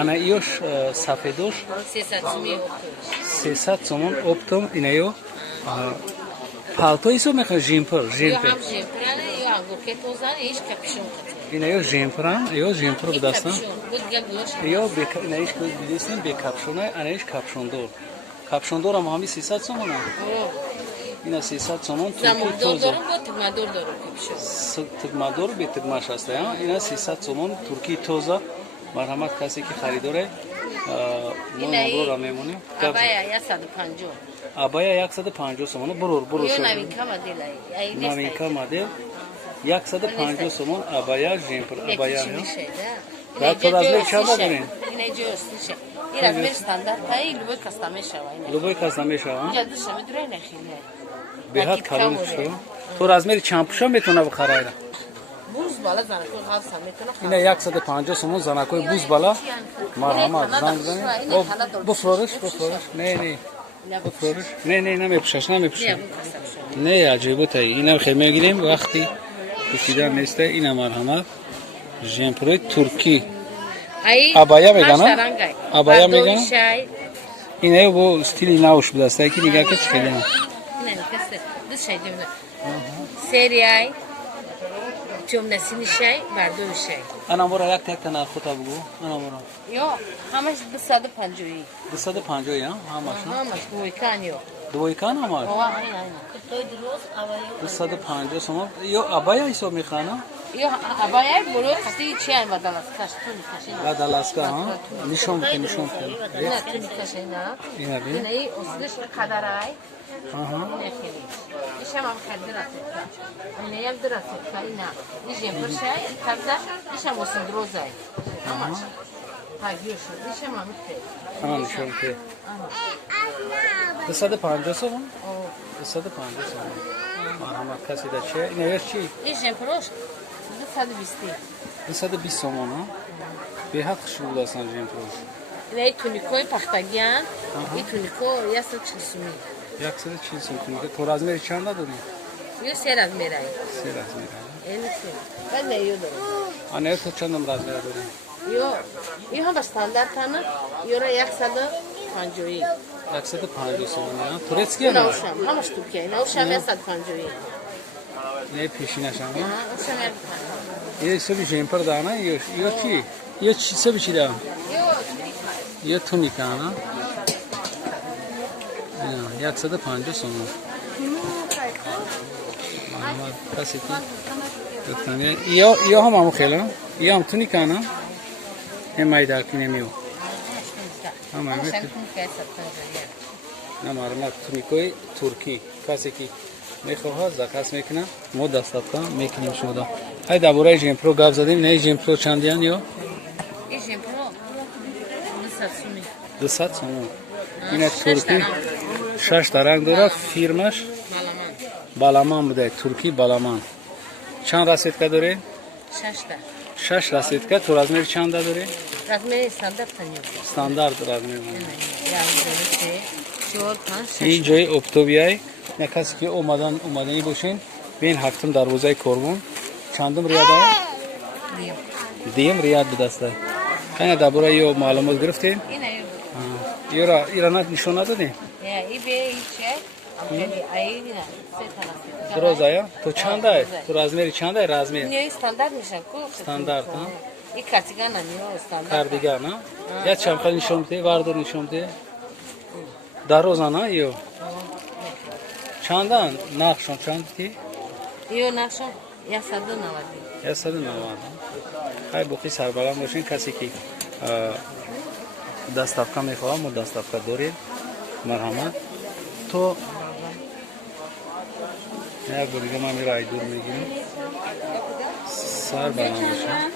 Ana iyosh safedosh 300 сомон оптом инайо палтоисо меха жемпер инайо жемперан ё жемпер будастан ё инаиш ки бидисин бе капшона анаиш капшондор капшондор ам ҳами 300 сомон ина 300 сомон тигмадор бе тигмаш аст ина 300 сомон турки тоза марҳамат касе ки харидоре мо мемонем абая 150 сомон бурур новинка модел 150 сомон абая жемпер абая да то размер чанда дорем размер стандартай любой каста мешава беҳад калон шо то размери чанд пуша метавона бихарайра ина 150 сомон занакои буз бала марҳамат занг занем буфрориш не буфрориш не намепушаш не аҷиботай ина хел мегирем вақти пушидан неста ина марҳамат жемпурои туркӣ абая мегана абая мегана инаё бо стили навуш будастае ки нигака чи хелиам серияй темно-синий бардои шай. Анамора як такта нархота бугу. Анамора. Ё, ҳамаш 250. 250 я? Ҳамаш. Ҳамаш двойкан ё. Двойкан ҳамаш. Ова айна. Той дроз абая. 250 сомон. Ё абая ҳисоб механа? Ё абая боло хати чай бадаласка, штуни кашина. Бадаласка, ҳа? Нишон бикин. Ина туни кашина. Ина би. Ина и ослиш қадарай. Ага. Ишам хадирате. Ина як дирате кайна. Ишем буршай, кабда, ишам осин дрозай. Амач. Пагиош, ишам амите. Ага, нишон те. Ага. 250 сомон? О, 250 сомон. Марҳамат каси да че? Ина як чи? Ишем прош 220 сомон, а? Беҳад хушбуд астан жем прош. Ина и туникои пахтагиан, и тунико 140 сомон. 140 сом тунико. То размери чанда дорем? Ё се размерай. Се размерай. Эни се. Баъд ё дорем. Ана то чандам размера дорем? Ё ҳама стандартана, ёра 150. 150 сомон, а? Турецкия? Наушам, ҳамаш туркия. Наушам 150. Не пешинашам, а? Наушам 150. Ё соби жемпер дана, ё чи? Ё чи соби чи да? Ё туника, а? 150 сомон. Марҳамат касе ки гуфтане ё ҳам ҳамон хела? ё ҳам туникана? майдар ки немиё. Марҳамат туникои туркӣ. Касе ки мехоҳад заказ мекуна, мо дастафта мекунем шуда. Ҳай дар бораи жемпро гап задем, не жемпро чандиян ё? Жемпро 200 сомон. Ина туркӣ 6 та ранг дорад, фирмаш баламан буда, туркӣ баламан. Чанд расветка доре? 6 расветка. То размери чанда доре? Размери стандарт размер. ин ҷои оптовияй, як касе ки омадани бошен, бин ҳафтум дарвозаи корбон. Чандум риядае? Дим рият будастае. Кайна дар бораи ё маълумот гирифтем? Ёра ирана нишон надодем? Дрозая? То чандае? То размери чандае? Размер? Стандарт мешан ку. Стандарт, а? И кардиган стандарт. Кардиган, а? Як чамхал нишон бите? Вардор нишон бите? Дарозан, а? Ё? Чандан? Нақшон чанд бите? Ё нақшон 190. 190. Хай боқи сарбаланд бошен, касе ки дастафка мехоҳад, мо дастафка дорем. Марҳамат. То як бор дига ман мира айдур мегирем. Сар баланд бошад.